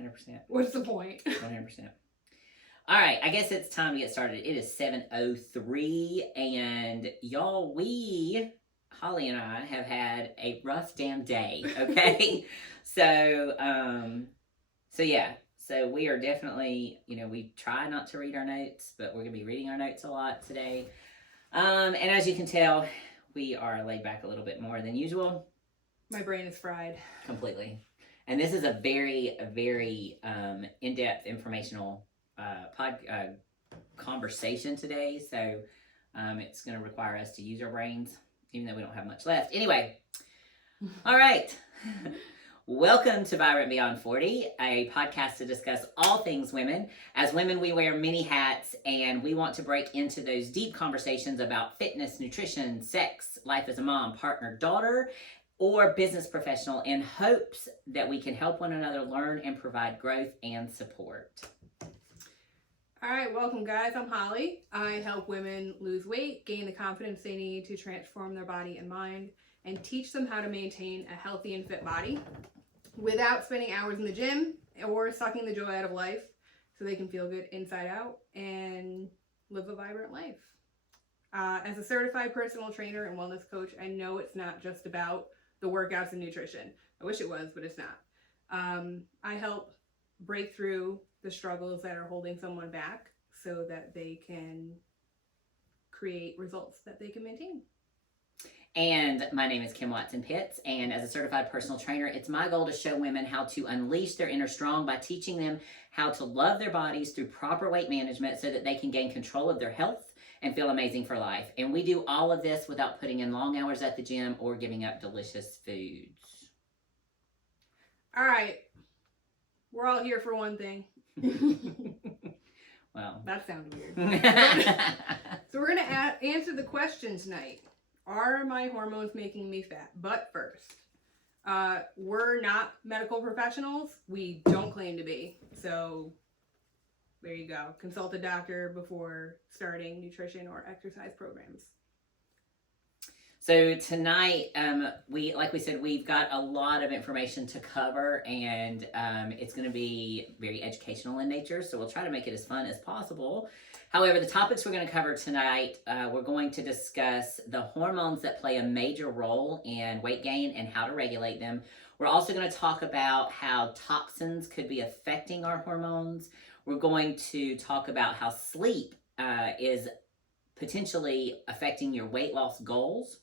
100%. What's the point? 100%. All right, I guess it's time to get started. It is 7:03, and y'all, Holly and I, have had a rough damn day, okay? So we are definitely, we try not to read our notes, but we're going to be reading our notes a lot today. And as you can tell, we are laid back a little bit more than usual. My brain is fried. Completely. And this is a very, very in-depth informational conversation today. So it's going to require us to use our brains, even though we don't have much left. Anyway, all right. Welcome to Vibrant Beyond 40, a podcast to discuss all things women. As women, we wear many hats, and we want to break into those deep conversations about fitness, nutrition, sex, life as a mom, partner, daughter, or business professional in hopes that we can help one another learn and provide growth and support. All right, welcome guys. I'm Holly. I help women lose weight, gain the confidence they need to transform their body and mind, and teach them how to maintain a healthy and fit body without spending hours in the gym or sucking the joy out of life, so they can feel good inside out and live a vibrant life. As a certified personal trainer and wellness coach, I know it's not just about the workouts and nutrition. I wish it was, but it's not. I help break through the struggles that are holding someone back so that they can create results that they can maintain. And my name is Kim Watson-Pitts, and as a certified personal trainer, it's my goal to show women how to unleash their inner strong by teaching them how to love their bodies through proper weight management so that they can gain control of their health and feel amazing for life. And we do all of this without putting in long hours at the gym or giving up delicious foods. All right. We're all here for one thing. Well, that sounded weird. So we're going to answer the question tonight. Are my hormones making me fat? But first, we're not medical professionals. We don't claim to be. So there you go. Consult a doctor before starting nutrition or exercise programs. So tonight, like we said, we've got a lot of information to cover, and it's going to be very educational in nature, so we'll try to make it as fun as possible. However, the topics we're going to cover tonight, we're going to discuss the hormones that play a major role in weight gain and how to regulate them. We're also going to talk about how toxins could be affecting our hormones. We're going to talk about how sleep is potentially affecting your weight loss goals.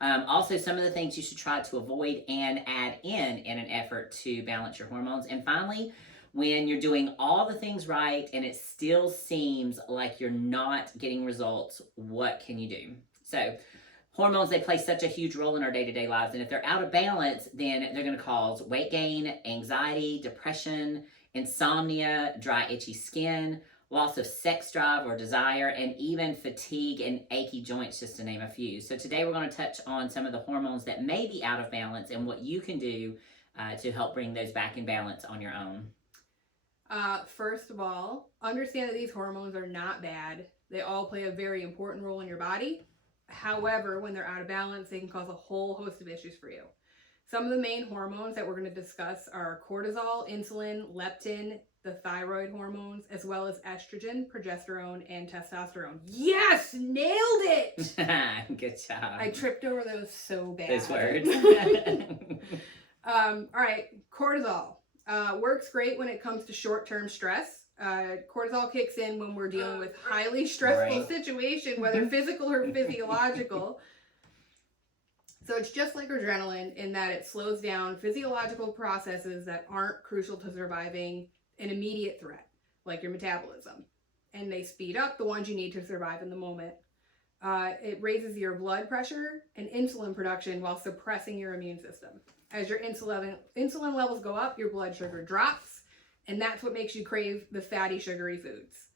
Also, some of the things you should try to avoid and add in an effort to balance your hormones. And finally, when you're doing all the things right and it still seems like you're not getting results, what can you do? So, hormones, they play such a huge role in our day-to-day lives. And if they're out of balance, then they're going to cause weight gain, anxiety, depression, insomnia, dry, itchy skin, loss of sex drive or desire, and even fatigue and achy joints, just to name a few. So today we're going to touch on some of the hormones that may be out of balance and what you can do to help bring those back in balance on your own. First of all, understand that these hormones are not bad. They all play a very important role in your body. However, when they're out of balance, they can cause a whole host of issues for you. Some of the main hormones that we're going to discuss are cortisol, insulin, leptin, the thyroid hormones, as well as estrogen, progesterone, and testosterone. Yes! Nailed it! Good job. I tripped over those so bad. Those words. All right, cortisol. Works great when it comes to short-term stress. Cortisol kicks in when we're dealing with highly stressful situation, whether physical or physiological. So it's just like adrenaline in that it slows down physiological processes that aren't crucial to surviving an immediate threat, like your metabolism. And they speed up the ones you need to survive in the moment. It raises your blood pressure and insulin production while suppressing your immune system. As your insulin levels go up, your blood sugar drops, and that's what makes you crave the fatty, sugary foods.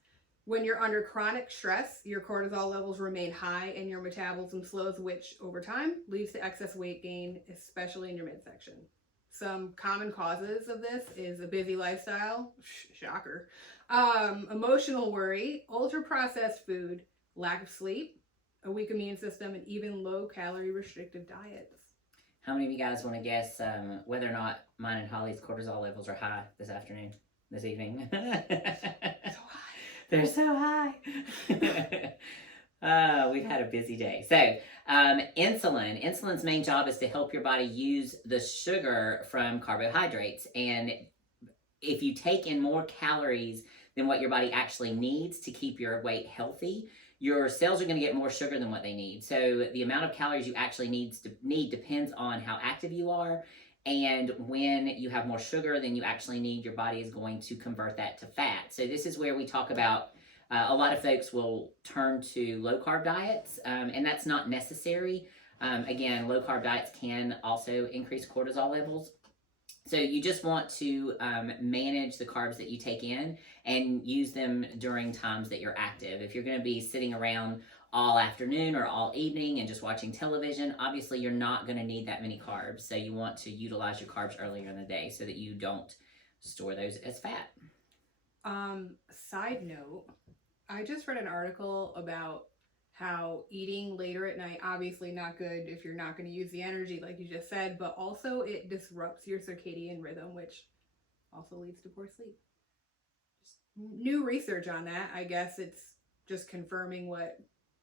When you're under chronic stress, your cortisol levels remain high and your metabolism slows, which over time leads to excess weight gain, especially in your midsection. Some common causes of this is a busy lifestyle, shocker, emotional worry, ultra-processed food, lack of sleep, a weak immune system, and even low-calorie restrictive diets. How many of you guys want to guess whether or not mine and Holly's cortisol levels are high this evening? So high. They're so high. We've had a busy day. So, insulin's main job is to help your body use the sugar from carbohydrates. And if you take in more calories than what your body actually needs to keep your weight healthy, your cells are going to get more sugar than what they need. So the amount of calories you actually need depends on how active you are. And when you have more sugar than you actually need, your body is going to convert that to fat. So this is where we talk about a lot of folks will turn to low carb diets, and that's not necessary. Again, low carb diets can also increase cortisol levels. So you just want to manage the carbs that you take in and use them during times that you're active. If you're going to be sitting around all afternoon or all evening and just watching television, obviously you're not going to need that many carbs. So you want to utilize your carbs earlier in the day so that you don't store those as fat. Side note, I just read an article about how eating later at night, obviously not good if you're not going to use the energy like you just said, but also it disrupts your circadian rhythm, which also leads to poor sleep. Just new research on that. I guess it's just confirming what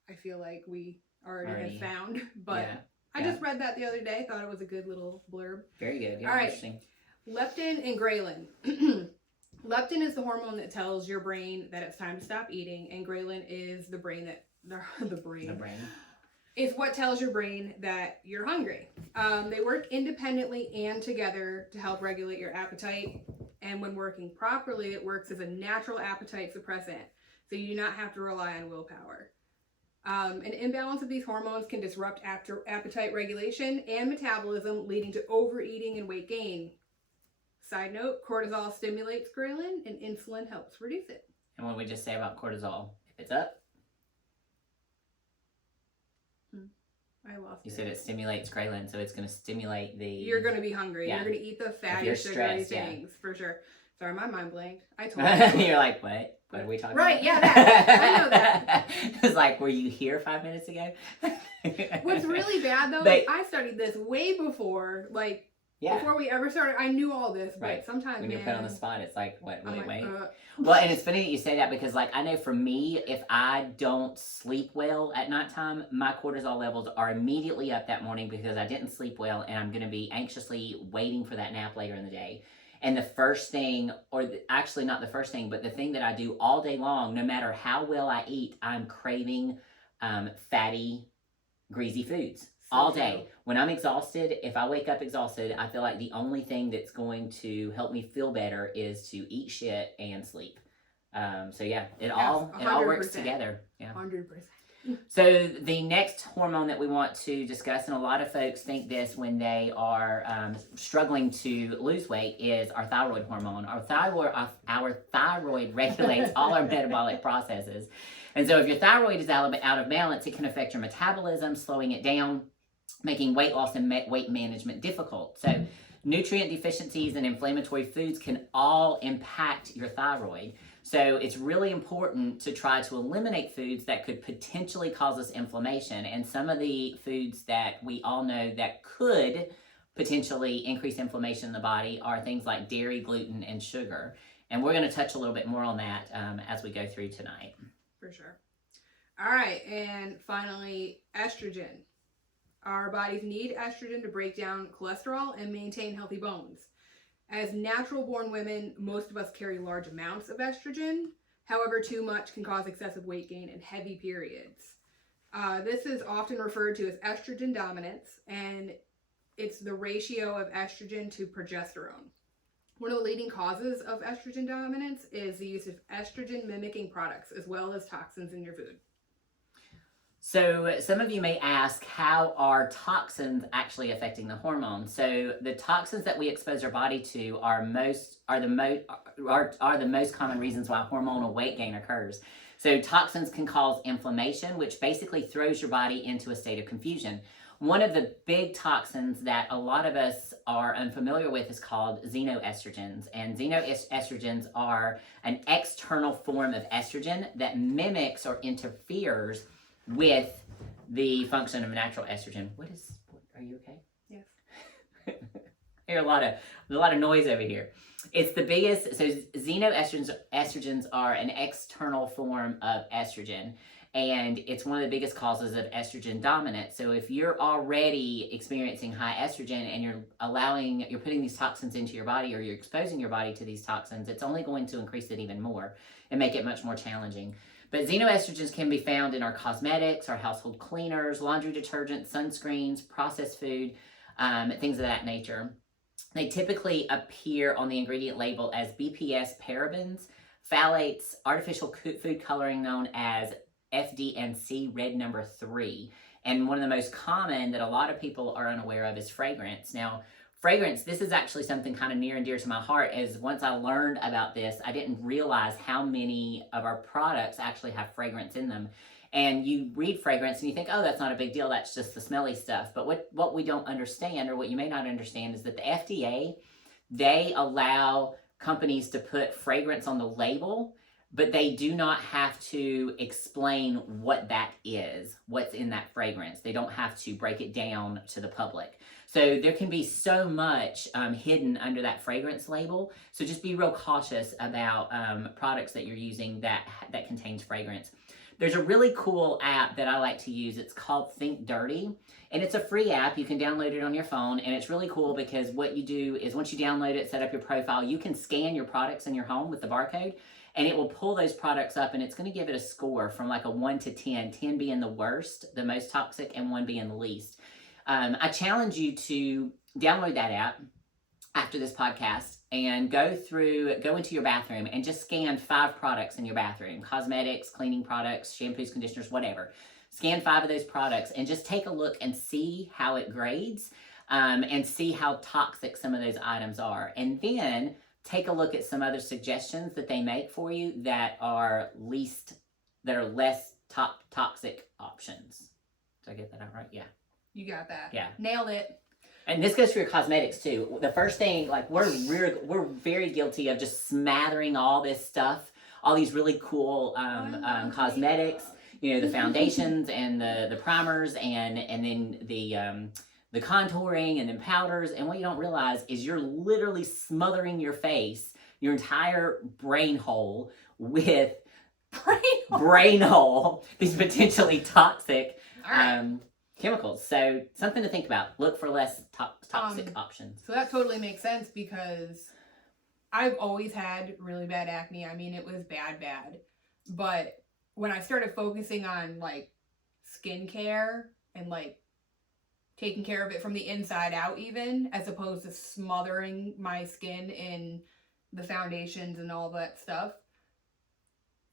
I feel like we already have found, but yeah. I just read that the other day. Thought it was a good little blurb. Very good. Yeah, all right. Interesting. Leptin and ghrelin. Leptin is the hormone that tells your brain that it's time to stop eating, and ghrelin is the brain is what tells your brain that you're hungry. They work independently and together to help regulate your appetite, and when working properly, it works as a natural appetite suppressant, so you do not have to rely on willpower. An imbalance of these hormones can disrupt appetite regulation and metabolism, leading to overeating and weight gain. Side note, cortisol stimulates ghrelin and insulin helps reduce it. And what did we just say about cortisol? If it's up? I lost You said it stimulates ghrelin, so it's going to stimulate the... You're going to be hungry. Yeah. You're going to eat the fatty, sugary things, for sure. Sorry, my mind blanked. I told you. You're like, what? What are we talking right, about? Yeah, that. I know that. It's like, were you here 5 minutes ago? What's really bad, though, is I studied this way before, before we ever started. I knew all this, but sometimes, when you're put on the spot, it's like, what, wait. Well, and it's funny that you say that because, I know for me, if I don't sleep well at nighttime, my cortisol levels are immediately up that morning because I didn't sleep well, and I'm going to be anxiously waiting for that nap later in the day. And the first thing, actually not the first thing, but the thing that I do all day long, no matter how well I eat, I'm craving fatty, greasy foods. All day. When I'm exhausted, if I wake up exhausted, I feel like the only thing that's going to help me feel better is to eat shit and sleep. It all works together. Yeah. 100%. So the next hormone that we want to discuss, and a lot of folks think this when they are struggling to lose weight, is our thyroid hormone. Our thyroid regulates all our metabolic processes. And so if your thyroid is out of balance, it can affect your metabolism, slowing it down, making weight loss and weight management difficult. So nutrient deficiencies and inflammatory foods can all impact your thyroid. So it's really important to try to eliminate foods that could potentially cause us inflammation. And some of the foods that we all know that could potentially increase inflammation in the body are things like dairy, gluten, and sugar. And we're going to touch a little bit more on that as we go through tonight. For sure. All right, and finally, estrogen. Our bodies need estrogen to break down cholesterol and maintain healthy bones. As natural-born women, most of us carry large amounts of estrogen. However, too much can cause excessive weight gain and heavy periods. This is often referred to as estrogen dominance, and it's the ratio of estrogen to progesterone. One of the leading causes of estrogen dominance is the use of estrogen-mimicking products, as well as toxins in your food. So some of you may ask, how are toxins actually affecting the hormone? So the toxins that we expose our body to are the most common reasons why hormonal weight gain occurs. So toxins can cause inflammation, which basically throws your body into a state of confusion. One of the big toxins that a lot of us are unfamiliar with is called xenoestrogens. And xenoestrogens are an external form of estrogen that mimics or interferes with the function of natural estrogen. Are you okay? Yes. I hear a lot of noise over here. It's the biggest. So xenoestrogens are an external form of estrogen, and it's one of the biggest causes of estrogen dominance. So if you're already experiencing high estrogen and you're putting these toxins into your body, or you're exposing your body to these toxins, it's only going to increase it even more and make it much more challenging. But xenoestrogens can be found in our cosmetics, our household cleaners, laundry detergents, sunscreens, processed food, things of that nature. They typically appear on the ingredient label as BPS, parabens, phthalates, artificial food coloring known as FD&C red number 3. And one of the most common that a lot of people are unaware of is fragrance. Now, fragrance, this is actually something kind of near and dear to my heart, as once I learned about this, I didn't realize how many of our products actually have fragrance in them. And you read fragrance and you think, oh, that's not a big deal, that's just the smelly stuff. But what we don't understand, or what you may not understand, is that the FDA, they allow companies to put fragrance on the label, but they do not have to explain what that is, what's in that fragrance. They don't have to break it down to the public. So there can be so much hidden under that fragrance label. So just be real cautious about products that you're using that contains fragrance. There's a really cool app that I like to use. It's called Think Dirty, and it's a free app. You can download it on your phone, and it's really cool because what you do is once you download it, set up your profile, you can scan your products in your home with the barcode, and it will pull those products up, and it's going to give it a score from like a 1 to 10, 10 being the worst, the most toxic, and 1 being the least. I challenge you to download that app after this podcast and go into your bathroom and just scan 5 products in your bathroom: cosmetics, cleaning products, shampoos, conditioners, whatever. Scan 5 of those products and just take a look and see how it grades, and see how toxic some of those items are. And then take a look at some other suggestions that they make for you that are less toxic options. Did I get that out right? Yeah. You got that. Yeah. Nailed it. And this goes for your cosmetics too. The first thing, like we're very guilty of just smattering all this stuff, all these really cool cosmetics, the foundations and the primers and then the contouring and then powders. And what you don't realize is you're literally smothering your face, your entire brain hole with these potentially toxic chemicals. So something to think about. Look for less toxic options. So that totally makes sense because I've always had really bad acne. I mean, it was bad. But when I started focusing on like skincare and like taking care of it from the inside out, even as opposed to smothering my skin in the foundations and all that stuff,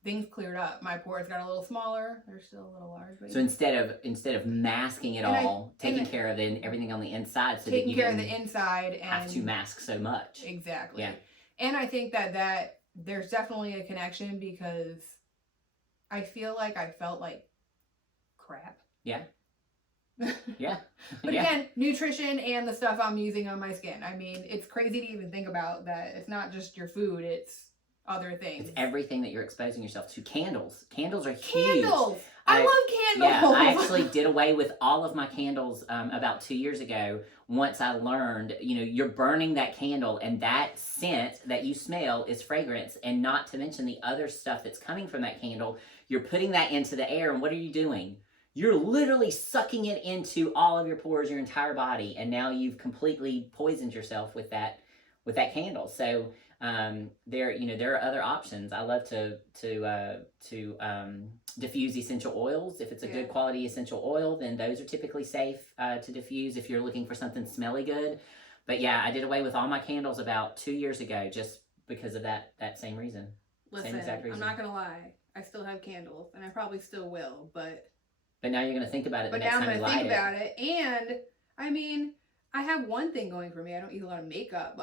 things cleared up. My pores got a little smaller. They're still a little large. But so instead of masking it all, taking care of everything on the inside, so taking care of the inside and have to mask so much. Exactly. Yeah. And I think that there's definitely a connection because I feel like I felt like crap. Yeah. Yeah. But again, nutrition and the stuff I'm using on my skin. I mean, it's crazy to even think about that. It's not just your food. It's other things. It's everything that you're exposing yourself to. Candles are huge. Candles! I love candles! Yeah, I actually did away with all of my candles about 2 years ago once I learned, you're burning that candle and that scent that you smell is fragrance, and not to mention the other stuff that's coming from that candle. You're putting that into the air, and what are you doing? You're literally sucking it into all of your pores, your entire body, and now you've completely poisoned yourself with that candle. So there are other options. I love to diffuse essential oils. If it's a good quality essential oil, then those are typically safe to diffuse if you're looking for something smelly good. But yeah, I did away with all my candles about 2 years ago just because of that same reason. Listen, same exact reason. I'm not gonna lie. I still have candles, and I probably still will, but now you're gonna think about it. But now I'm gonna think about it, and I mean, I have one thing going for me. I don't use a lot of makeup,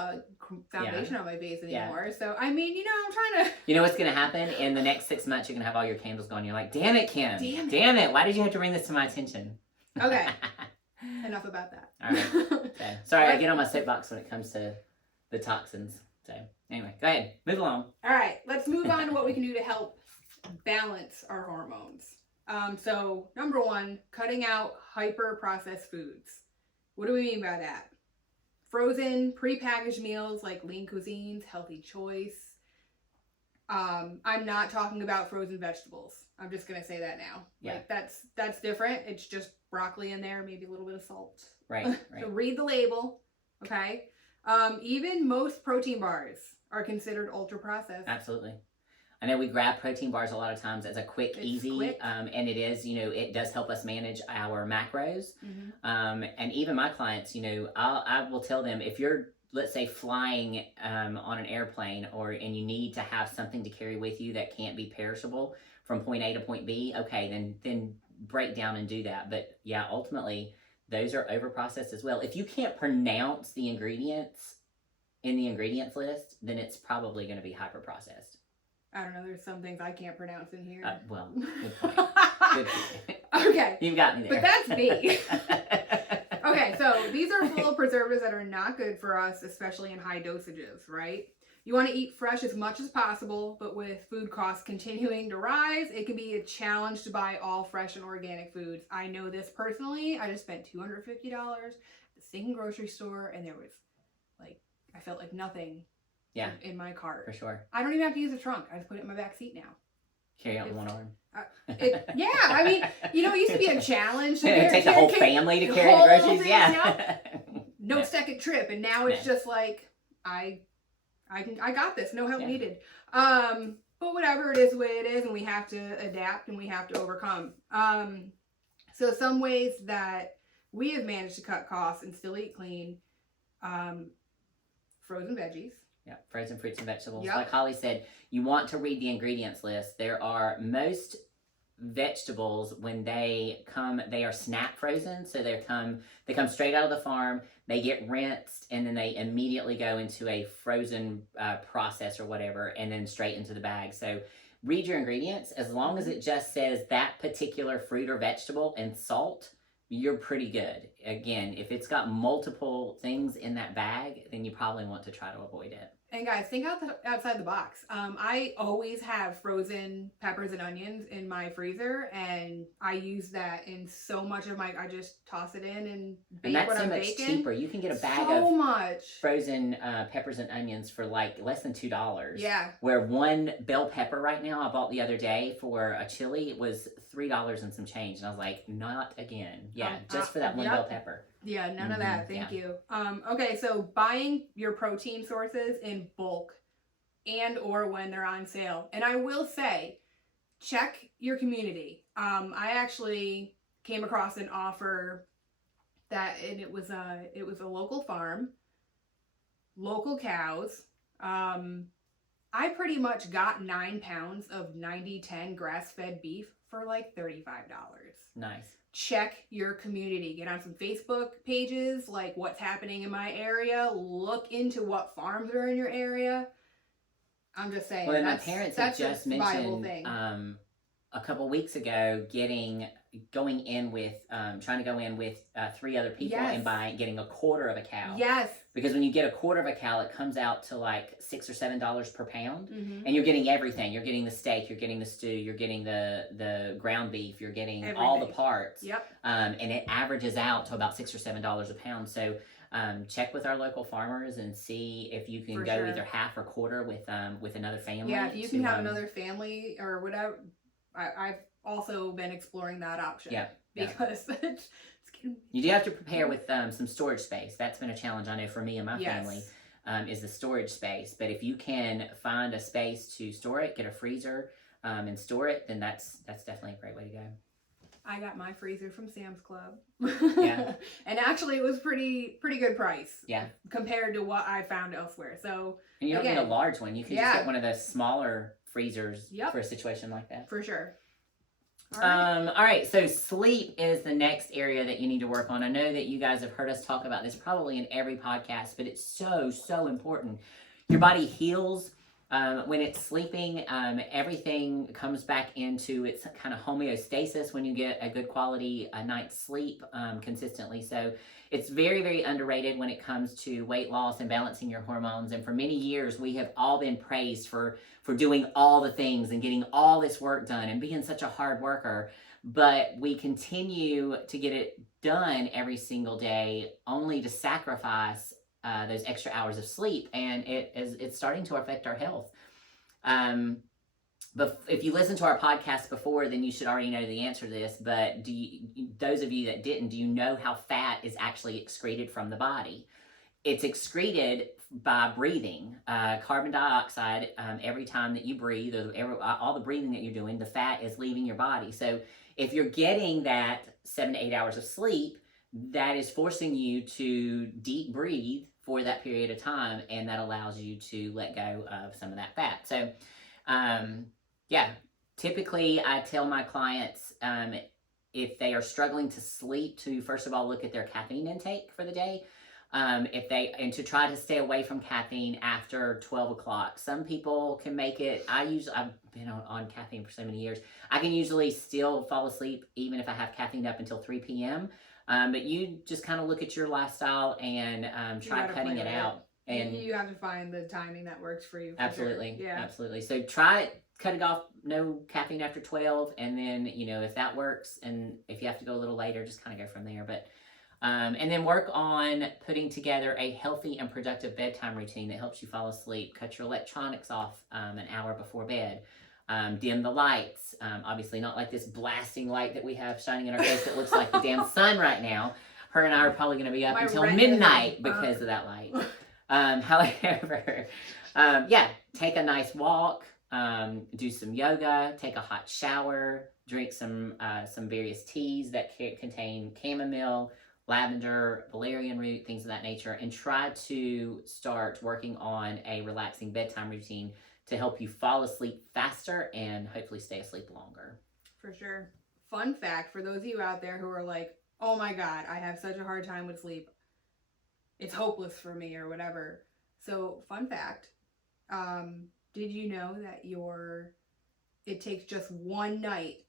foundation on my face anymore. Yeah. So, I mean, I'm trying to... You know what's going to happen? In the next 6 months, you're going to have all your candles gone. You're like, damn it, Kim. Damn it. Why did you have to bring this to my attention? Okay. Enough about that. All right. Okay. Sorry, I get on my soapbox when it comes to the toxins. So, anyway, go ahead. Move along. All right. Let's move on to what we can do to help balance our hormones. So, number 1, cutting out hyper-processed foods. What do we mean by that? Frozen, prepackaged meals like Lean Cuisines, Healthy Choice. I'm not talking about frozen vegetables. I'm just gonna say that now. Yeah. Like that's different. It's just broccoli in there, maybe a little bit of salt. Right, right. So read the label, okay? Even most protein bars are considered ultra processed. Absolutely. I know we grab protein bars a lot of times as a quick, It's easy, quick. And it is, it does help us manage our macros. Mm-hmm. And even my clients, I will tell them if you're, let's say, flying on an airplane and you need to have something to carry with you that can't be perishable from point A to point B, okay, then break down and do that. But yeah, ultimately, those are over processed as well. If you can't pronounce the ingredients in the ingredients list, then it's probably going to be hyper processed. I don't know. There's some things I can't pronounce in here. Well, good point. Good point. Okay. You've got me there. But that's me. Okay, so these are full of preservatives that are not good for us, especially in high dosages, right? You want to eat fresh as much as possible, but with food costs continuing to rise, it can be a challenge to buy all fresh and organic foods. I know this personally. I just spent $250 at the stinking grocery store, and there was, I felt like nothing in my cart. For sure. I don't even have to use a trunk. I just put it in my back seat now. Carry out with one arm. Yeah, I mean, it used to be a challenge. It takes a whole family to carry the groceries. Yeah. No second trip, and now it's just like I got this. No help needed. But whatever, it is the way it is, and we have to adapt and we have to overcome. So some ways that we have managed to cut costs and still eat clean. Frozen veggies. Yeah, frozen fruits and vegetables. Yep. Like Holly said, you want to read the ingredients list. There are most vegetables when they come, they are snap frozen. So they come straight out of the farm. They get rinsed and then they immediately go into a frozen process or whatever, and then straight into the bag. So read your ingredients. As long as it just says that particular fruit or vegetable and salt, you're pretty good. Again, if it's got multiple things in that bag, then you probably want to try to avoid it. And guys, think outside the box. I always have frozen peppers and onions in my freezer, and I use that in so much of I just toss it in and bake what I'm baking. And that's so much cheaper. You can get a bag of frozen peppers and onions for like less than $2. Yeah. Where one bell pepper right now, I bought the other day for a chili, it was $3 and some change. And I was like, not again. Yeah, just for that one bell pepper. Yeah, none of that. Thank you. Okay, so buying your protein sources in bulk and or when they're on sale. And I will say, check your community. I actually came across an offer and it was a local farm, local cows. I pretty much got 9 pounds of 90-10 grass-fed beef for like $35. Nice. Check your community. Get on some Facebook pages, like what's happening in my area. Look into what farms are in your area. I'm just saying. Well, my parents have just mentioned a couple weeks ago trying to go in with 3 other people and getting a quarter of a cow. Yes. Because when you get a quarter of a cow, it comes out to like $6 or $7 per pound, and you're getting everything. You're getting the steak, you're getting the stew, you're getting the ground beef, you're getting everything. All the parts. Yep. And it averages out to about $6 or $7 a pound. So check with our local farmers and see if you can go either half or quarter with another family. Yeah, if you can have another family or whatever. I've also been exploring that option. Yeah. Because it's you do have to prepare with some storage space. That's been a challenge, I know, for me and my family, is the storage space. But if you can find a space to store it, get a freezer, and store it, then that's definitely a great way to go. I got my freezer from Sam's Club. Yeah. And actually it was pretty good price. Yeah. Compared to what I found elsewhere. So and you don't need a large one. You can just get one of the smaller freezers for a situation like that. For sure. All right, so sleep is the next area that you need to work on. I know that you guys have heard us talk about this probably in every podcast, but it's so important. Your body heals when it's sleeping. Everything comes back into its kind of homeostasis when you get a good quality night's sleep consistently. So it's very underrated when it comes to weight loss and balancing your hormones. And for many years, we have all been praised for doing all the things and getting all this work done and being such a hard worker. But we continue to get it done every single day only to sacrifice those extra hours of sleep, and it's starting to affect our health. But if you listened to our podcast before, then you should already know the answer to this. But those of you that didn't, do you know how fat is actually excreted from the body? It's excreted by breathing. Carbon dioxide, every time that you breathe, or all the breathing that you're doing, the fat is leaving your body. So if you're getting that 7 to 8 hours of sleep, that is forcing you to deep breathe for that period of time, and that allows you to let go of some of that fat. So, typically I tell my clients, if they are struggling to sleep, to first of all look at their caffeine intake for the day. And to try to stay away from caffeine after 12 o'clock. Some people can make it. I've been on caffeine for so many years. I can usually still fall asleep even if I have caffeine up until 3 p.m. But you just kind of look at your lifestyle and try cutting it out. And you have to find the timing that works for you. Absolutely. Sure. Yeah. Absolutely. So cut it off, no caffeine after 12. And then, if that works, and if you have to go a little later, just kind of go from there. But and then work on putting together a healthy and productive bedtime routine that helps you fall asleep. Cut your electronics off an hour before bed. Dim the lights. Obviously not like this blasting light that we have shining in our face that looks like the damn sun right now. Her and I are probably going to be up until midnight because of that light. However, take a nice walk. Do some yoga. Take a hot shower. Drink some various teas that contain chamomile, lavender, valerian root, things of that nature, and try to start working on a relaxing bedtime routine to help you fall asleep faster and hopefully stay asleep longer. For sure. Fun fact for those of you out there who are like, oh my God, I have such a hard time with sleep. It's hopeless for me or whatever. So fun fact, did you know that it takes just one night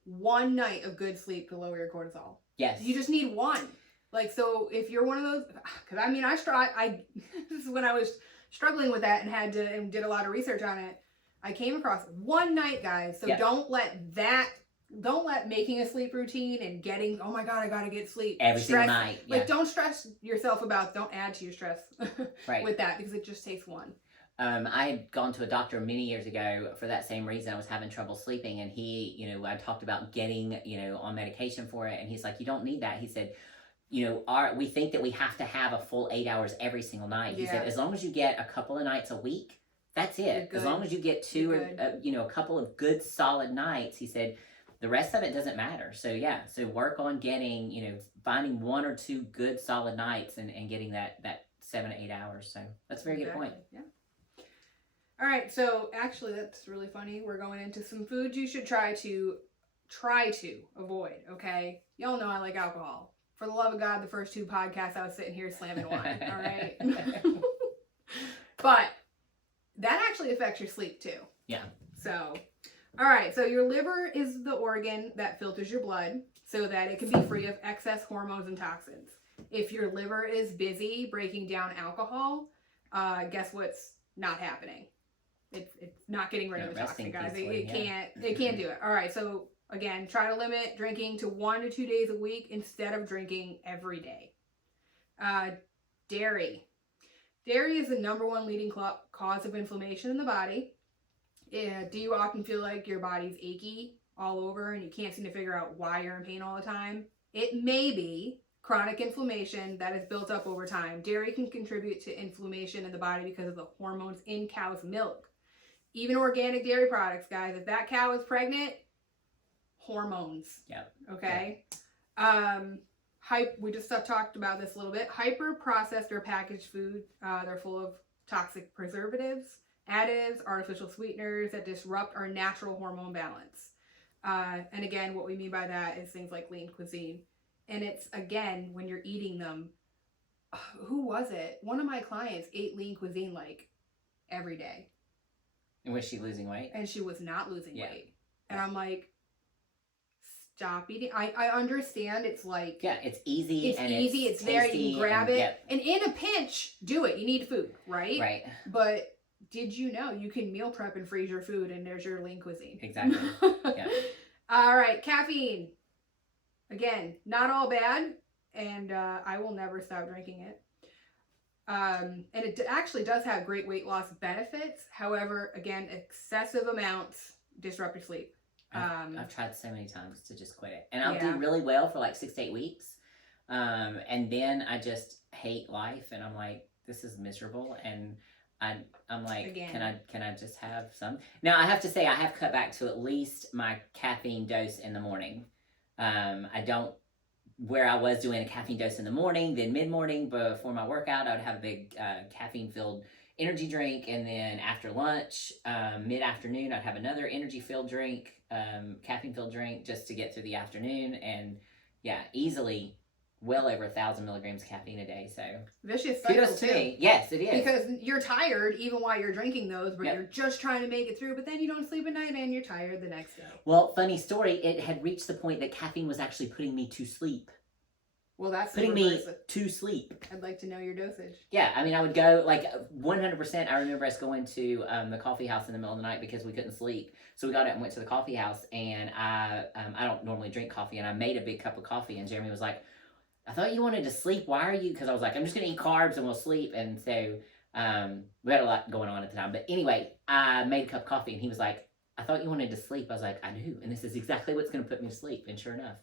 of good sleep to lower your cortisol? Yes. You just need one. Like, so if you're one of those, because I mean, this is when I was struggling with that and did a lot of research on it. I came across one night, guys. So don't let making a sleep routine and getting, oh my God, I got to get sleep. Every single night. Yeah. Like, don't stress yourself don't add to your stress right. with that, because it just takes one. I had gone to a doctor many years ago for that same reason. I was having trouble sleeping, and he, I talked about getting, on medication for it, and he's like, you don't need that. He said, we think that we have to have a full 8 hours every single night. He said, as long as you get a couple of nights a week, that's it. As long as you get a couple of good solid nights, he said, the rest of it doesn't matter. So so work on getting, finding 1 or 2 good solid nights and getting that 7 to 8 hours. So that's a very good point. Yeah. All right. So actually, that's really funny. We're going into some foods you should try to avoid. Okay. Y'all know I like alcohol. For the love of God, the first 2 podcasts I was sitting here slamming wine. All right. But that actually affects your sleep too. Yeah. So, all right. So your liver is the organ that filters your blood so that it can be free of excess hormones and toxins. If your liver is busy breaking down alcohol, guess what's not happening? It's not getting rid of the toxin, guys. It can't do it. All right. So again, try to limit drinking to 1 to 2 days a week instead of drinking every day. Dairy. Dairy is the #1 leading cause of inflammation in the body. Do you often feel like your body's achy all over and you can't seem to figure out why you're in pain all the time? It may be chronic inflammation that is built up over time. Dairy can contribute to inflammation in the body because of the hormones in cow's milk. Even organic dairy products, guys, if that cow is pregnant, hormones. Yeah. Okay. We just talked about this a little bit. Hyper processed or packaged food, they're full of toxic preservatives, additives, artificial sweeteners that disrupt our natural hormone balance. And again, what we mean by that is things like lean cuisine. And it's, again, when you're eating them, who was it? One of my clients ate lean cuisine like every day. And was she losing weight? And she was not losing weight. And I'm like, stop eating. I understand it's like... Yeah, it's easy. It's there, you can grab it. Yep. And in a pinch, do it. You need food, right? Right. But did you know you can meal prep and freeze your food and there's your lean cuisine? Exactly. Yeah. All right, caffeine. Again, not all bad, and I will never stop drinking it. And it actually does have great weight loss benefits. However, again, excessive amounts disrupt your sleep. I've tried so many times to just quit it, and I'll Yeah. do really well for like 6 to 8 weeks, and then I just hate life, and I'm like, this is miserable, and I'm like, Again. can I just have some? Now I have to say I have cut back to at least my caffeine dose in the morning. I don't, where I was doing a caffeine dose in the morning, then mid morning before my workout, I would have a big caffeine filled energy drink, and then after lunch, mid afternoon, I'd have another energy filled drink, caffeine filled drink, just to get through the afternoon, and yeah, easily well over 1,000 milligrams of caffeine a day. So vicious cycle kudos to too. me. Yes, it is, Because you're tired even while you're drinking those, but Yep. you're just trying to make it through. But then you don't sleep at night and you're tired the next day. Well, funny story, it had reached the point that caffeine was actually putting me to sleep. Well, that's Putting me to sleep. I'd like to know your dosage. Yeah, I mean, I would go like 100%. I remember us going to the coffee house in the middle of the night because we couldn't sleep. So we got up and went to the coffee house, and I don't normally drink coffee, and I made a big cup of coffee, and Jeremy was like, I thought you wanted to sleep. Why are you? Because I was like, I'm just going to eat carbs and we'll sleep. And so we had a lot going on at the time. But anyway, I made a cup of coffee, and he was like, I thought you wanted to sleep. I was like, I do. And this is exactly what's going to put me to sleep. And sure enough.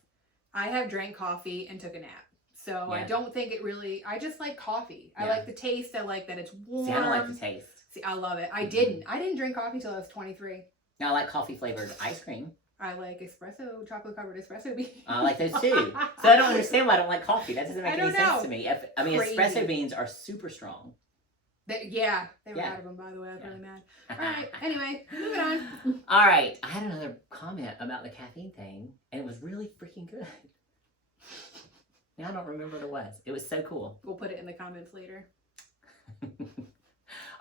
I have drank coffee and took a nap. So Yeah. I don't think it really, I just like coffee. I Yeah. like the taste. I like that it's warm. See, I don't like the taste. See, I love it. I didn't drink coffee till I was 23. Now I like coffee flavored ice cream. I like espresso, chocolate covered espresso beans. I like those too. So I don't understand why I don't like coffee. That doesn't make any sense to me. I mean, Crazy. espresso beans are super strong. They were out of them, by the way. I was really mad. All right, anyway, moving on. All right, I had another comment about the caffeine thing, and it was really freaking good. Now I don't remember what it was. It was so cool. We'll put it in the comments later.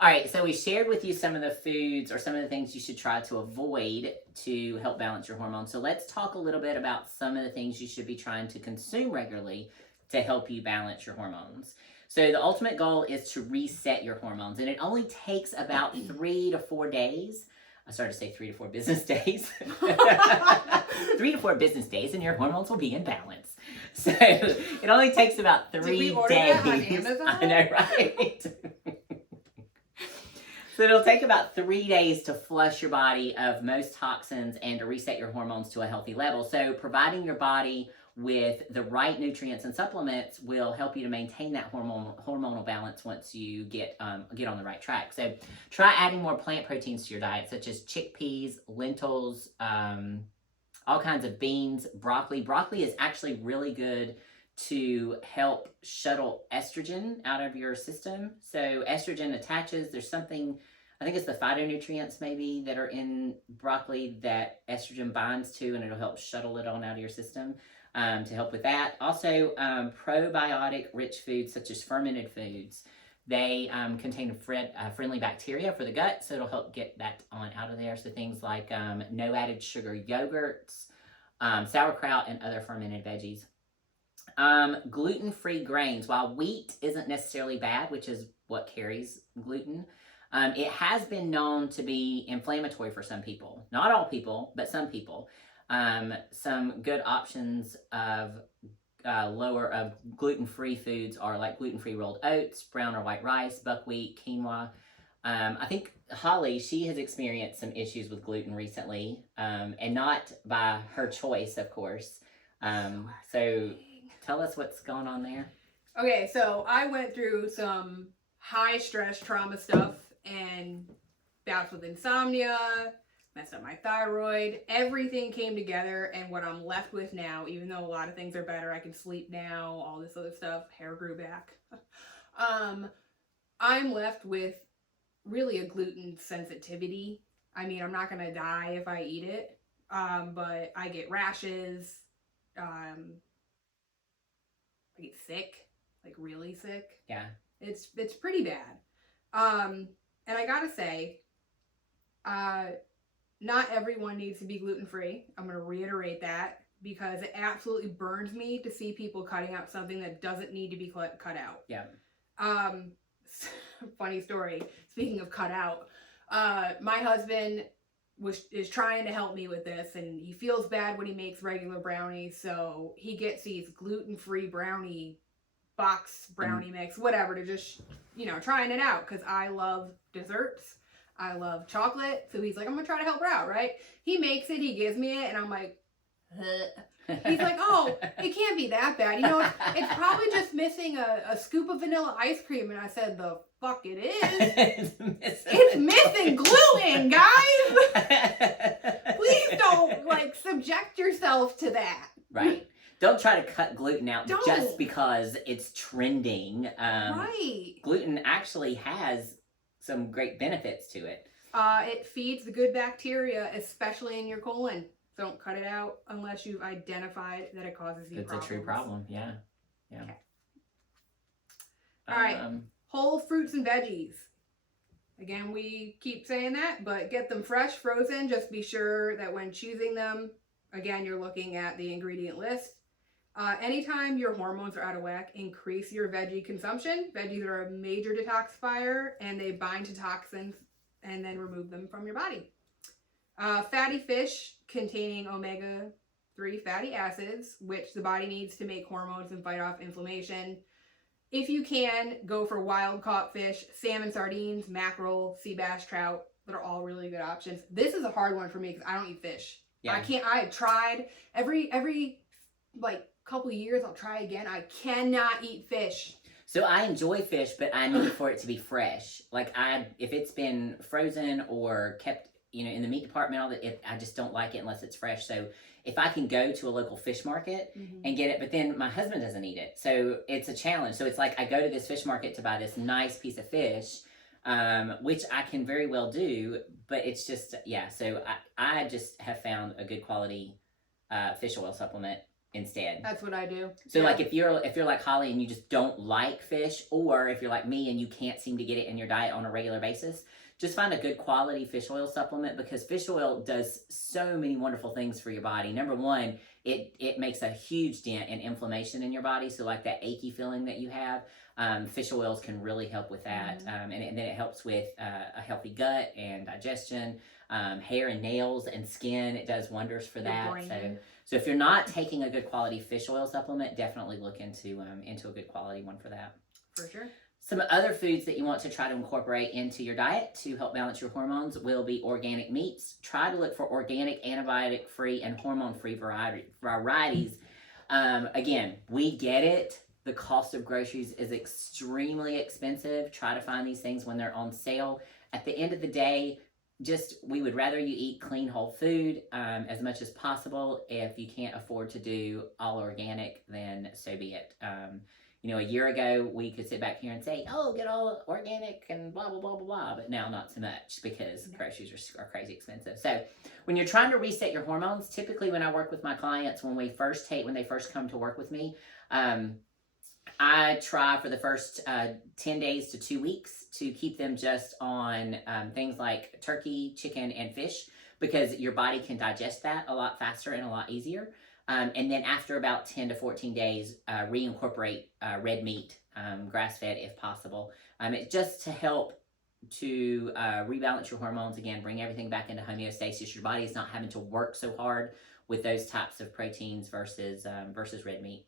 All right, so we shared with you some of the foods or some of the things you should try to avoid to help balance your hormones. So let's talk a little bit about some of the things you should be trying to consume regularly to help you balance your hormones. So the ultimate goal is to reset your hormones, and it only takes about 3 to 4 days. I started to say 3 to 4 business days. 3 to 4 business days, and your hormones will be in balance. So it only takes about 3 days. Did we order that on Amazon? I know, right? So it'll take about 3 days to flush your body of most toxins and to reset your hormones to a healthy level. So providing your body with the right nutrients and supplements will help you to maintain that hormonal balance once you get on the right track. So try adding more plant proteins to your diet, such as chickpeas, lentils, all kinds of beans, broccoli. Broccoli is actually really good to help shuttle estrogen out of your system. So estrogen attaches, there's something, I think it's the phytonutrients maybe that are in broccoli that estrogen binds to, and it'll help shuttle it on out of your system to help with that. Also, probiotic rich foods such as fermented foods, they contain friendly bacteria for the gut, so it'll help get that on out of there. So things like no added sugar yogurts, sauerkraut, and other fermented veggies. Gluten-free grains. While wheat isn't necessarily bad, which is what carries gluten, it has been known to be inflammatory for some people. Not all people, but some people. Some good options of gluten-free foods are like gluten-free rolled oats, brown or white rice, buckwheat, quinoa. I think Holly, she has experienced some issues with gluten recently, and not by her choice, of course. So tell us what's going on there. Okay, so I went through some high stress trauma stuff and bouts with insomnia, messed up my thyroid. Everything came together, and what I'm left with now, even though a lot of things are better, I can sleep now, all this other stuff, hair grew back. I'm left with really a gluten sensitivity. I mean, I'm not gonna die if I eat it, but I get rashes. I get sick, like really sick. Yeah. It's pretty bad. And I gotta say, not everyone needs to be gluten-free. I'm gonna reiterate that because it absolutely burns me to see people cutting out something that doesn't need to be cut out. Yeah. Funny story. Speaking of cut out, my husband is trying to help me with this, and he feels bad when he makes regular brownies, so he gets these gluten-free brownie box brownie mix, whatever, to just, trying it out, because I love desserts. I love chocolate. So he's like, I'm going to try to help her out, right? He makes it, he gives me it, and I'm like, ugh. He's like, oh, it can't be that bad. It's probably just missing a scoop of vanilla ice cream. And I said, the fuck it is. It's missing gluten, guys. Please don't, subject yourself to that. Right. Don't try to cut gluten out Don't. just because it's trending. Right. Gluten actually has some great benefits to it. It feeds the good bacteria, especially in your colon. Don't cut it out unless you've identified that it causes you problems. It's a true problem, yeah. Okay. All right, whole fruits and veggies. Again, we keep saying that, but get them fresh, frozen. Just be sure that when choosing them, again, you're looking at the ingredient list. Anytime your hormones are out of whack, increase your veggie consumption. Veggies are a major detoxifier, and they bind to toxins and then remove them from your body. Fatty fish containing omega-3 fatty acids, which the body needs to make hormones and fight off inflammation. If you can, go for wild caught fish, salmon, sardines, mackerel, sea bass, trout. That are all really good options. This is a hard one for me because I don't eat fish. Yeah. I've tried every couple of years, I'll try again. I cannot eat fish. So I enjoy fish, but I need for it to be fresh. If it's been frozen or kept, in the meat department, I just don't like it unless it's fresh. So if I can go to a local fish market and get it, but then my husband doesn't eat it. So it's a challenge. So it's like I go to this fish market to buy this nice piece of fish, which I can very well do, but it's just, so I just have found a good quality fish oil supplement instead. That's what I do. So if you're like Holly and you just don't like fish, or if you're like me and you can't seem to get it in your diet on a regular basis, just find a good quality fish oil supplement, because fish oil does so many wonderful things for your body. Number one, it makes a huge dent in inflammation in your body. So that achy feeling that you have, fish oils can really help with that. And then it helps with a healthy gut and digestion, hair and nails and skin. It does wonders for that. So if you're not taking a good quality fish oil supplement, definitely look into a good quality one for that. For sure. Some other foods that you want to try to incorporate into your diet to help balance your hormones will be organic meats. Try to look for organic, antibiotic-free, and hormone-free varieties. Again, we get it. The cost of groceries is extremely expensive. Try to find these things when they're on sale. At the end of the day, we would rather you eat clean, whole food as much as possible. If you can't afford to do all organic, then so be it. A year ago, we could sit back here and say, oh, get all organic and blah, blah, blah, blah, blah. But now not so much, because groceries are crazy expensive. So when you're trying to reset your hormones, typically when I work with my clients, when they first come to work with me, I try for the first 10 days to 2 weeks to keep them just on things like turkey, chicken, and fish, because your body can digest that a lot faster and a lot easier. And then after about 10 to 14 days, reincorporate red meat, grass-fed if possible. It's just to help to rebalance your hormones again, bring everything back into homeostasis. Your body is not having to work so hard with those types of proteins versus red meat.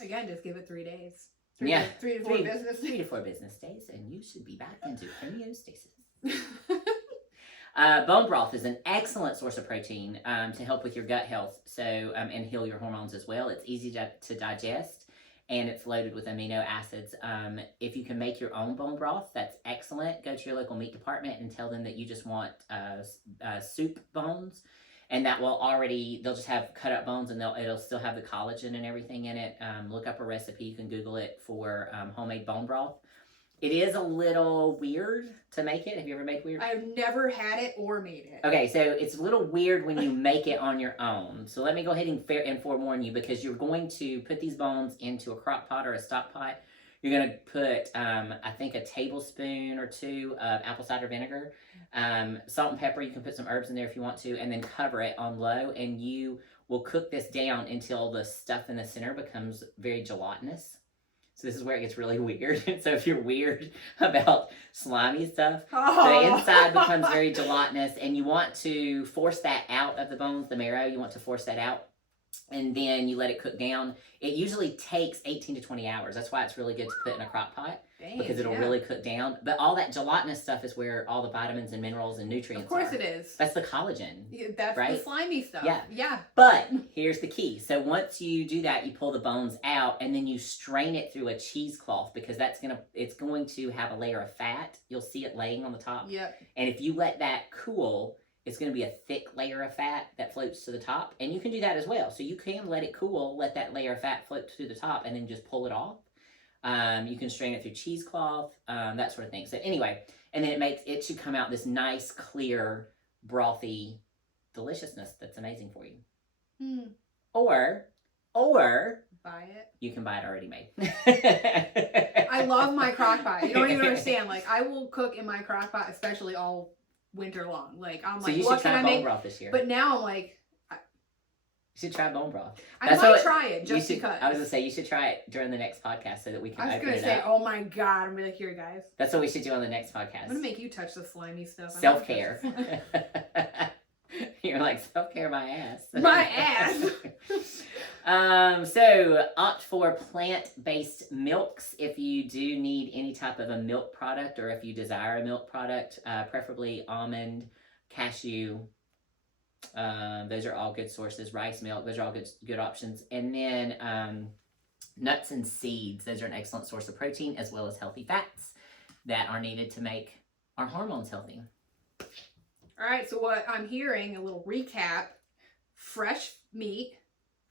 Again, just give it 3 days. 3 to 4 business days. 3 to 4 business days, and you should be back into homeostasis. Bone broth is an excellent source of protein to help with your gut health, and heal your hormones as well. It's easy to digest, and it's loaded with amino acids. If you can make your own bone broth, that's excellent. Go to your local meat department and tell them that you just want soup bones, and they'll just have cut up bones, and it'll still have the collagen and everything in it. Look up a recipe. You can Google it for homemade bone broth. It is a little weird to make it. Have you ever made weird? I've never had it or made it. Okay, so it's a little weird when you make it on your own. So let me go ahead and forewarn you, because you're going to put these bones into a crock pot or a stock pot. You're going to put, I think, a tablespoon or 2 of apple cider vinegar, salt and pepper. You can put some herbs in there if you want to, and then cover it on low. And you will cook this down until the stuff in the center becomes very gelatinous. So this is where it gets really weird. So if you're weird about slimy stuff, the inside becomes very gelatinous, and you want to force that out of the bones, the marrow. You want to force that out. and then you let it cook down. It usually takes 18 to 20 hours. That's why it's really good to put in a crock pot. Dang, because it'll really cook down. But all that gelatinous stuff is where all the vitamins and minerals and nutrients are. Of course it is. That's the collagen. Yeah, that's right? the slimy stuff. Yeah. But here's the key. So once you do that, you pull the bones out and then you strain it through a cheesecloth because it's going to have a layer of fat. You'll see it laying on the top. Yep. And if you let that cool, it's going to be a thick layer of fat that floats to the top. And you can do that as well. So you can let it cool, let that layer of fat float to the top, and then just pull it off. You can strain it through cheesecloth, that sort of thing. So anyway, and then it should come out this nice, clear, brothy deliciousness that's amazing for you. Or buy it. You can buy it already made. I love my crock pot. You don't even understand. Like, I will cook in my crock pot, especially all winter long. Like, I'm like, so you what should try can I bone make? broth this year. But now I'm like, you should try bone broth. I might try it just because. I was going to say, you should try it during the next podcast so that we can I was going to say, oh my God. I'm going to be like, here, guys. That's what we should do on the next podcast. I'm going to make you touch the slimy stuff. Self-care. You're like, self-care my ass. My ass. So opt for plant-based milks if you do need any type of a milk product or if you desire a milk product, preferably almond, cashew. Those are all good sources. Rice milk, those are all good options. And then nuts and seeds, those are an excellent source of protein as well as healthy fats that are needed to make our hormones healthy. All right, so what I'm hearing, a little recap: fresh meat,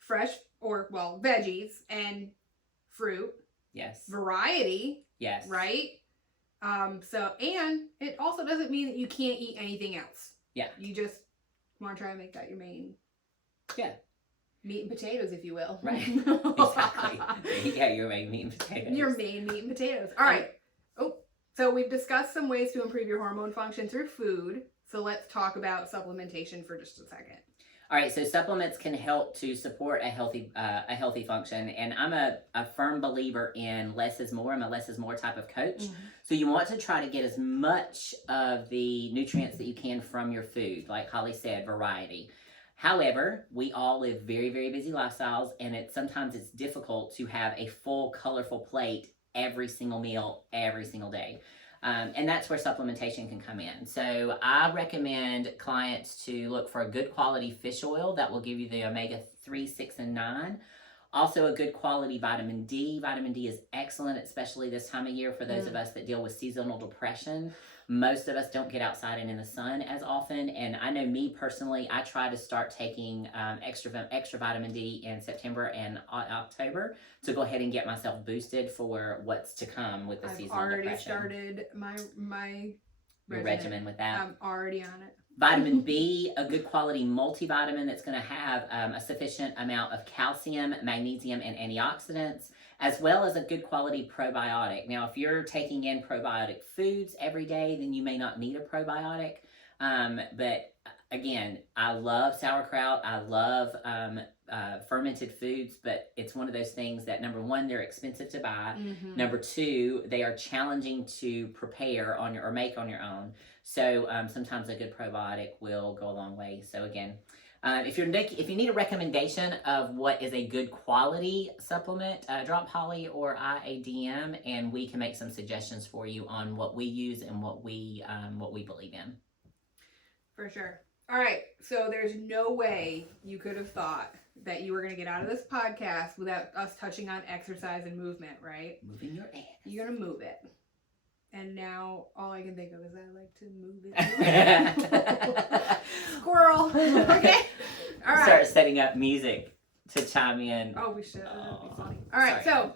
veggies and fruit. Yes. Variety. Yes. Right? And it also doesn't mean that you can't eat anything else. Yeah. You just want to try and make that your main. Yeah. Meat and potatoes, if you will. Right. Exactly. Yeah, your main meat and potatoes. Your main meat and potatoes. All right. So we've discussed some ways to improve your hormone function through food. So let's talk about supplementation for just a second. All right, so supplements can help to support a healthy function, and I'm a firm believer in less is more. I'm a less is more type of coach. Mm-hmm. So you want to try to get as much of the nutrients that you can from your food, like Holly said, variety. However, we all live very, very busy lifestyles, and sometimes it's difficult to have a full, colorful plate every single meal, every single day. And that's where supplementation can come in. So I recommend clients to look for a good quality fish oil that will give you the omega-3, 6, and 9. Also a good quality vitamin D. Vitamin D is excellent, especially this time of year for those of us that deal with seasonal depression. Most of us don't get outside and in the sun as often. And I know me personally, I try to start taking extra vitamin D in September and October to go ahead and get myself boosted for what's to come with the seasonal depression. I've already started my regimen with that. I'm already on it. Vitamin B, a good quality multivitamin that's going to have a sufficient amount of calcium, magnesium, and antioxidants, as well as a good quality probiotic. Now, if you're taking in probiotic foods every day, then you may not need a probiotic. But again, I love sauerkraut. I love fermented foods, but it's one of those things that, number one, they're expensive to buy. Mm-hmm. Number two, they are challenging to prepare or make on your own. So sometimes a good probiotic will go a long way. So again, if you need a recommendation of what is a good quality supplement, drop Holly or I a DM, and we can make some suggestions for you on what we use and what we believe in. For sure. All right. So there's no way you could have thought that you were going to get out of this podcast without us touching on exercise and movement, right? Moving your ass. You're going to move it. And now all I can think of is I like to move it. Squirrel. Okay. All right. Start setting up music to chime in. Oh, we should. That'd be funny. All right. Sorry. So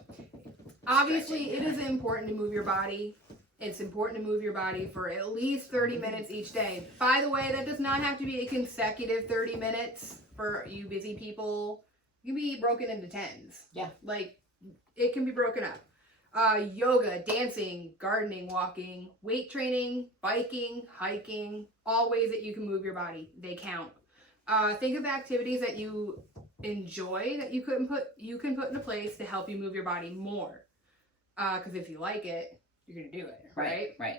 obviously it is important to move your body. It's important to move your body for at least 30 minutes each day. By the way, that does not have to be a consecutive 30 minutes for you busy people. It can be broken into 10s. Yeah. Like, it can be broken up. Yoga, dancing, gardening, walking, weight training, biking, hiking, all ways that you can move your body. They count. Think of activities that you enjoy that you can put into place to help you move your body more. Because if you like it, you're going to do it, right? Right.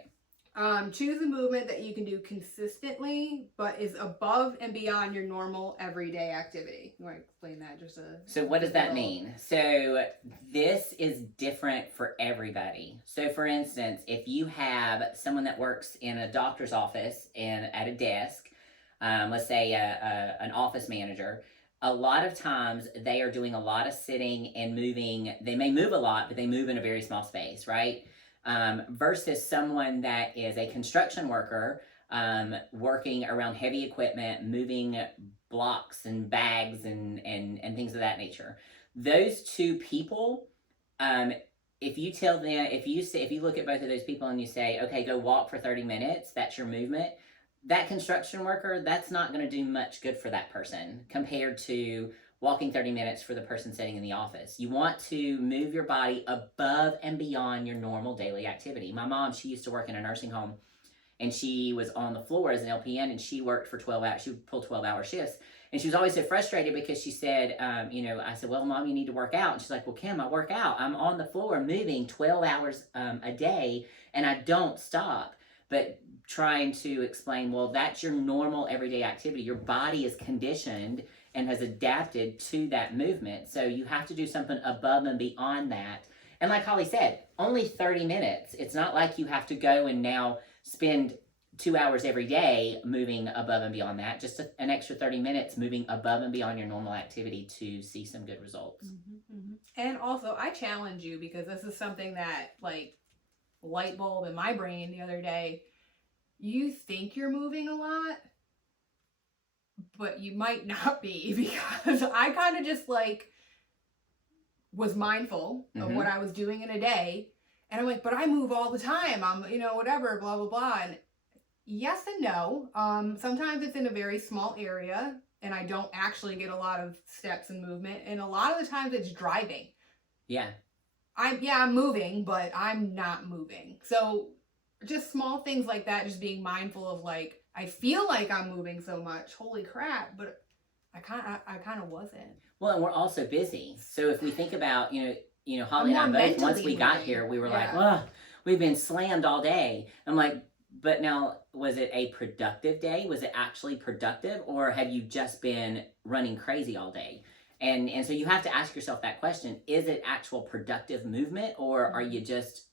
Choose a movement that you can do consistently, but is above and beyond your normal everyday activity. You want to explain that So what does that mean? So this is different for everybody. So for instance, if you have someone that works in a doctor's office and at a desk, let's say an office manager, a lot of times they are doing a lot of sitting and moving. They may move a lot, but they move in a very small space, right? Versus someone that is a construction worker, working around heavy equipment, moving blocks and bags and things of that nature. Those two people, if you tell them, if you look at both of those people and you say, okay, go walk for 30 minutes, that's your movement. That construction worker, that's not going to do much good for that person compared to walking 30 minutes for the person sitting in the office. You want to move your body above and beyond your normal daily activity. My mom, she used to work in a nursing home, and she was on the floor as an LPN, and she worked for 12 hours. She would pull 12-hour shifts. And she was always so frustrated because she said, I said, well, Mom, you need to work out. And she's like, well, Kim, I work out. I'm on the floor moving 12 hours a day, and I don't stop. But trying to explain, well, that's your normal everyday activity. Your body is conditioned and has adapted to that movement. So you have to do something above and beyond that. And like Holly said, only 30 minutes. It's not like you have to go and now spend 2 hours every day moving above and beyond that. Just an extra 30 minutes moving above and beyond your normal activity to see some good results. Mm-hmm, mm-hmm. And also, I challenge you, because this is something that, like, light bulb in my brain the other day. You think you're moving a lot, but you might not be, because I kind of just like was mindful of what I was doing in a day. And I'm like, but I move all the time. I'm, whatever, blah, blah, blah. And yes and no. Sometimes it's in a very small area and I don't actually get a lot of steps and movement. And a lot of the times it's driving. Yeah. I'm moving, but I'm not moving. So just small things like that, just being mindful of, like, I feel like I'm moving so much. Holy crap. But I kind of wasn't. Well, and we're also busy. So if we think about, Holly and I both, once we got here, we were like, well, we've been slammed all day. I'm like, but now, was it a productive day? Was it actually productive? Or have you just been running crazy all day? And so you have to ask yourself that question. Is it actual productive movement, or are you just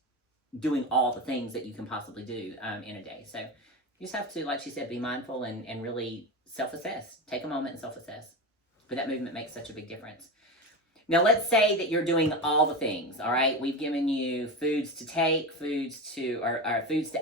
doing all the things that you can possibly do in a day? So you just have to, like she said, be mindful and really self-assess. Take a moment and self-assess. But that movement makes such a big difference. Now, let's say that you're doing all the things, all right? We've given you foods to take, foods to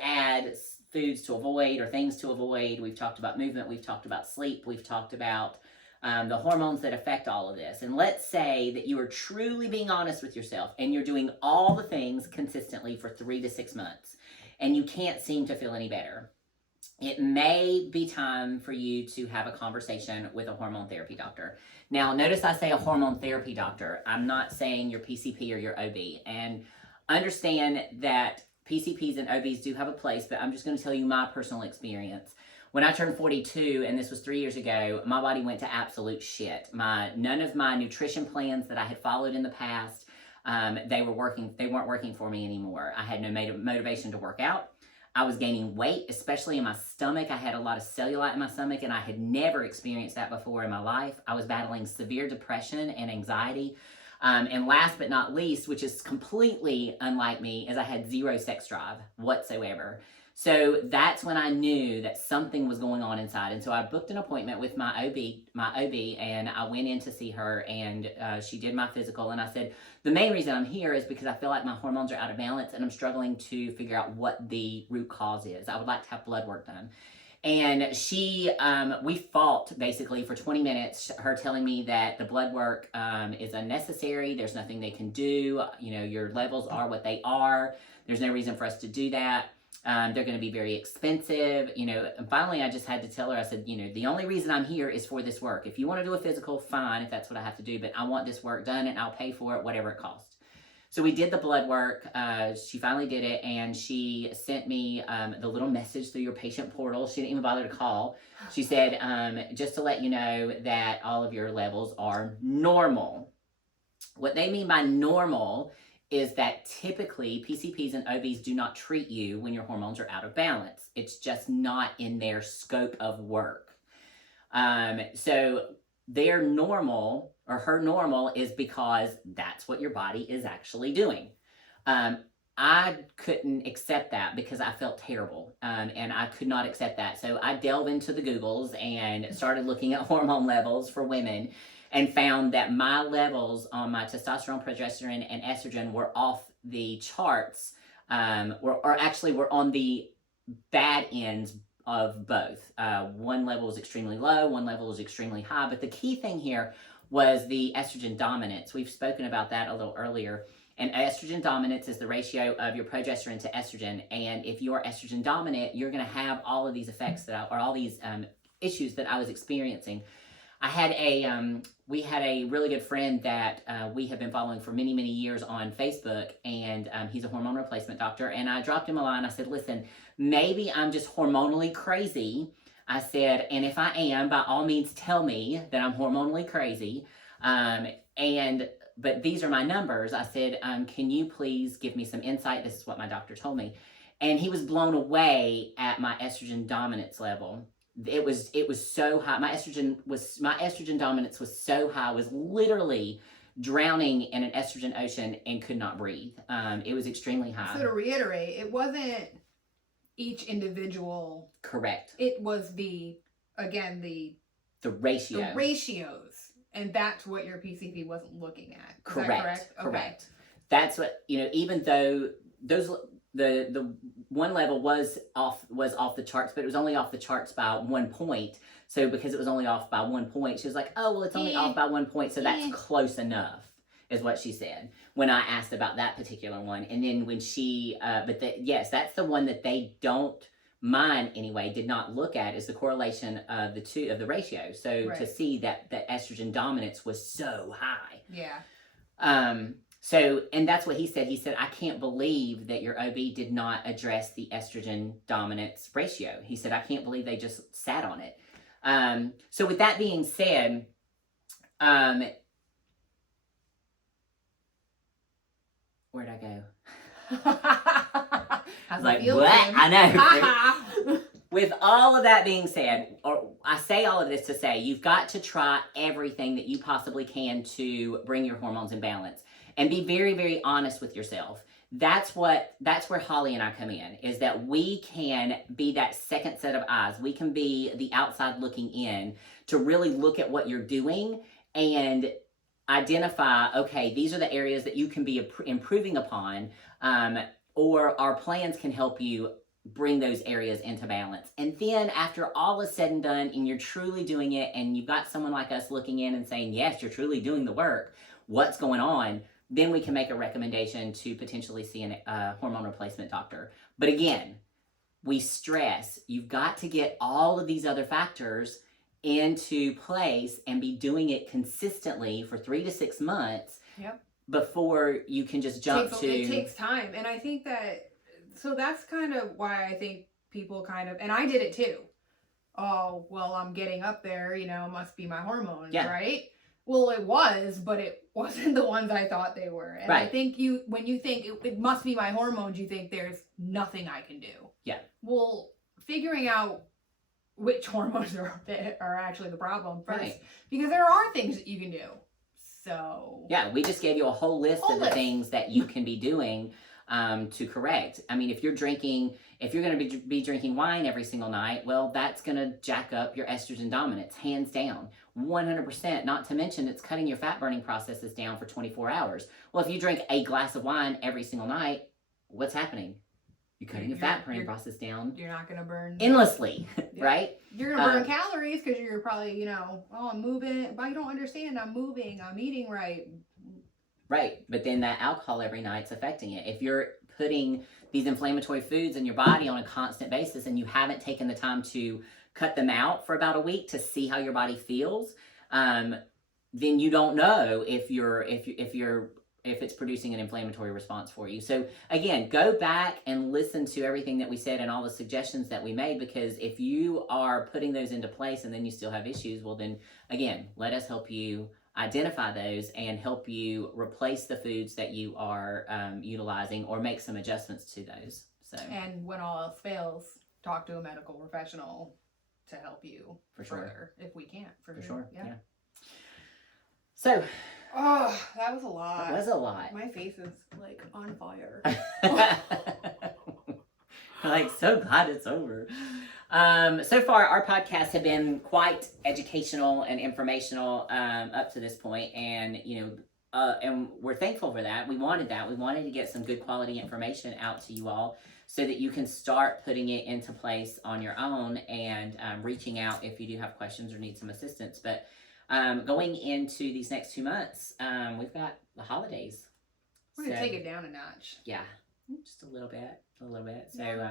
add, foods to avoid, or things to avoid. We've talked about movement. We've talked about sleep. We've talked about the hormones that affect all of this. And let's say that you are truly being honest with yourself and you're doing all the things consistently for 3 to 6 months and you can't seem to feel any better. It may be time for you to have a conversation with a hormone therapy doctor. Now, notice I say a hormone therapy doctor. I'm not saying your PCP or your OB. And understand that PCPs and OBs do have a place, but I'm just going to tell you my personal experience. When I turned 42, and this was 3 years ago, my body went to absolute shit. None of my nutrition plans that I had followed in the past, they weren't working for me anymore. I had no motivation to work out. I was gaining weight, especially in my stomach. I had a lot of cellulite in my stomach, and I had never experienced that before in my life. I was battling severe depression and anxiety. And last but not least, which is completely unlike me, is I had zero sex drive whatsoever. So that's when I knew that something was going on inside. And so I booked an appointment with my OB, and I went in to see her, and she did my physical. And I said, the main reason I'm here is because I feel like my hormones are out of balance and I'm struggling to figure out what the root cause is. I would like to have blood work done. And we fought basically for 20 minutes, her telling me that the blood work is unnecessary. There's nothing they can do. Your levels are what they are. There's no reason for us to do that. They're going to be very expensive, and finally I just had to tell her, I said, the only reason I'm here is for this work. If you want to do a physical, fine, if that's what I have to do, but I want this work done and I'll pay for it, whatever it costs. So we did the blood work. She finally did it, and she sent me the little message through your patient portal. She didn't even bother to call. She said, just to let you know that all of your levels are normal. What they mean by normal is that typically PCPs and OBs do not treat you when your hormones are out of balance. It's just not in their scope of work. So their normal, or her normal, is because that's what your body is actually doing. I couldn't accept that because I felt terrible, and I could not accept that. So I delved into the Googles and started looking at hormone levels for women, and found that my levels on my testosterone, progesterone, and estrogen were off the charts, or actually were on the bad ends of both. One level was extremely low, one level was extremely high, but the key thing here was the estrogen dominance. We've spoken about that a little earlier. And estrogen dominance is the ratio of your progesterone to estrogen. And if you're estrogen dominant, you're going to have all of these effects or all these issues that I was experiencing. We had a really good friend that we have been following for many, many years on Facebook, and he's a hormone replacement doctor. And I dropped him a line. I said, listen, maybe I'm just hormonally crazy. I said, and if I am, by all means, tell me that I'm hormonally crazy. But these are my numbers. I said, can you please give me some insight? This is what my doctor told me. And he was blown away at my estrogen dominance level. It was so high. My estrogen dominance was so high. I was literally drowning in an estrogen ocean and could not breathe. It was extremely high. So to reiterate, it wasn't each individual. Correct. It was the ratio. The ratios. And that's what your PCP wasn't looking at. Is correct. That correct? Okay. Correct. That's what, even though the one level was off the charts, but it was only off the charts by 1 point. So because it was only off by 1 point, she was like, oh, well, it's only off by 1 point, so that's close enough, is what she said when I asked about that particular one. And then when she, yes, that's the one that they don't, mine anyway, did not look at, is the correlation of the ratio. So right. To see that the estrogen dominance was so high. Yeah. So, and that's what he said. He said, I can't believe that your OB did not address the estrogen dominance ratio. He said, I can't believe they just sat on it. So with that being said, where'd I go? I was like, what? I know. With all of that being said, or I say all of this to say, you've got to try everything that you possibly can to bring your hormones in balance. And be very, very honest with yourself. That's where Holly and I come in, is that we can be that second set of eyes. We can be the outside looking in to really look at what you're doing and identify, okay, these are the areas that you can be improving upon, or our plans can help you bring those areas into balance. And then after all is said and done and you're truly doing it, and you've got someone like us looking in and saying, yes, you're truly doing the work, what's going on? Then we can make a recommendation to potentially see a hormone replacement doctor. But again, we stress, you've got to get all of these other factors into place and be doing it consistently for 3 to 6 months. Yep. Before you can just jump to... It takes time. And I think so that's kind of why I think people and I did it too. Oh, well, I'm getting up there, it must be my hormones, right? Well, it was, but it wasn't the ones I thought they were. And right. I think when you think it must be my hormones, you think there's nothing I can do. Yeah. Well, figuring out which hormones are actually the problem first. Right. Because there are things that you can do. So. Yeah, we just gave you a whole list of the things that you can be doing to correct. I mean, if you're going to be drinking wine every single night, well, that's going to jack up your estrogen dominance, hands down, 100%. Not to mention, it's cutting your fat burning processes down for 24 hours. Well, if you drink a glass of wine every single night, what's happening? You're cutting your fat burning process down. You're not going to burn endlessly, right? You're going to burn calories because you're probably, I'm moving, but you don't understand. I'm moving, I'm eating right. Right, but then that alcohol every night's affecting it. If you're putting these inflammatory foods in your body on a constant basis and you haven't taken the time to cut them out for about a week to see how your body feels, then you don't know if it's producing an inflammatory response for you. So again, go back and listen to everything that we said and all the suggestions that we made, because if you are putting those into place and then you still have issues, well then again, let us help you identify those and help you replace the foods that you are utilizing or make some adjustments to those. So, and when all else fails, talk to a medical professional to help you for further if we can't. For sure. Yeah. So, oh, that was a lot. That was a lot. My face is like on fire. Like, so glad it's over. So far, our podcasts have been quite educational and informational up to this point, and and we're thankful for that. We wanted that. We wanted to get some good quality information out to you all, so that you can start putting it into place on your own and reaching out if you do have questions or need some assistance. But going into these next 2 months, we've got the holidays. We're gonna take it down a notch. Yeah, just a little bit. So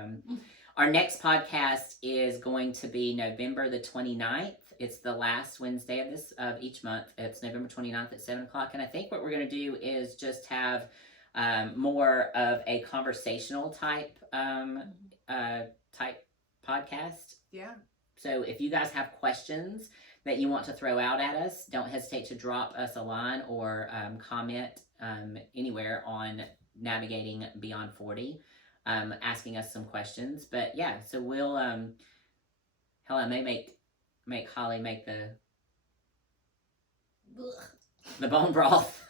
our next podcast is going to be November the 29th. It's the last Wednesday of each month. It's November 29th at 7 o'clock. And I think what we're going to do is just have more of a conversational type podcast. Yeah. So if you guys have questions that you want to throw out at us, don't hesitate to drop us a line or comment anywhere on Navigating Beyond 40. Asking us some questions. But yeah, so we'll hell, I may make Holly make the bone broth.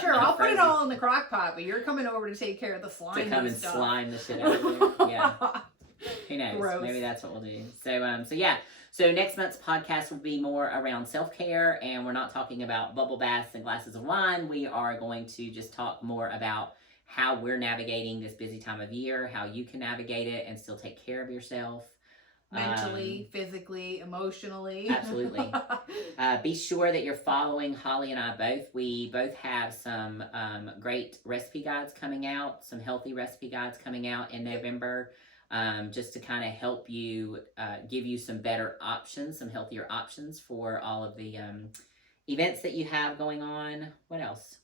Sure, I'll put it all in the crock pot, but you're coming over to take care of the slime. To come and stuff. slime the shit out of there. Yeah. Who knows? Gross. Maybe that's what we'll do. So yeah. So next month's podcast will be more around self-care, and we're not talking about bubble baths and glasses of wine. We are going to just talk more about how we're navigating this busy time of year, how you can navigate it and still take care of yourself. Mentally, physically, emotionally. Absolutely. Be sure that you're following Holly and I both. We both have some great recipe guides coming out, some healthy recipe guides coming out in November, just to kind of help you, give you some better options, some healthier options for all of the events that you have going on. What else?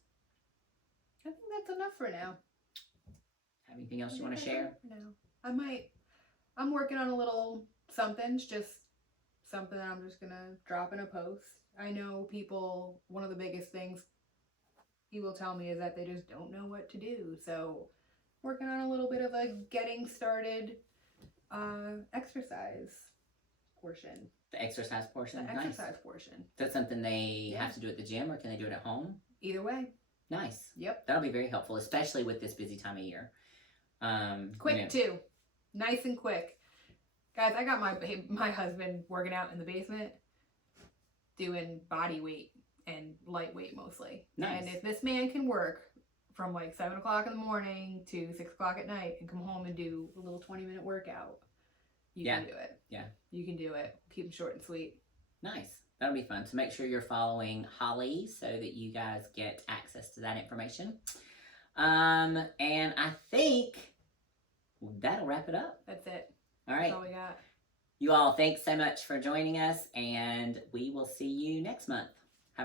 I think that's enough for now. Have anything else you want to share? No. I'm working on a little something, just something that I'm just going to drop in a post. I know people, one of the biggest things people tell me is that they just don't know what to do. So working on a little bit of a getting started exercise portion. The exercise portion? The exercise portion. Is that something they have to do at the gym, or can they do it at home? Either way. Nice. Yep. That'll be very helpful, especially with this busy time of year. Quick too. Nice and quick. Guys, I got my husband working out in the basement doing body weight and lightweight mostly. Nice. And if this man can work from like 7 o'clock in the morning to 6 o'clock at night and come home and do a little 20-minute workout, you can do it. Yeah. You can do it. Keep them short and sweet. Nice. That'll be fun. So make sure you're following Holly so that you guys get access to that information. And I think that'll wrap it up. That's it. All right. That's all we got. You all, thanks so much for joining us, and we will see you next month.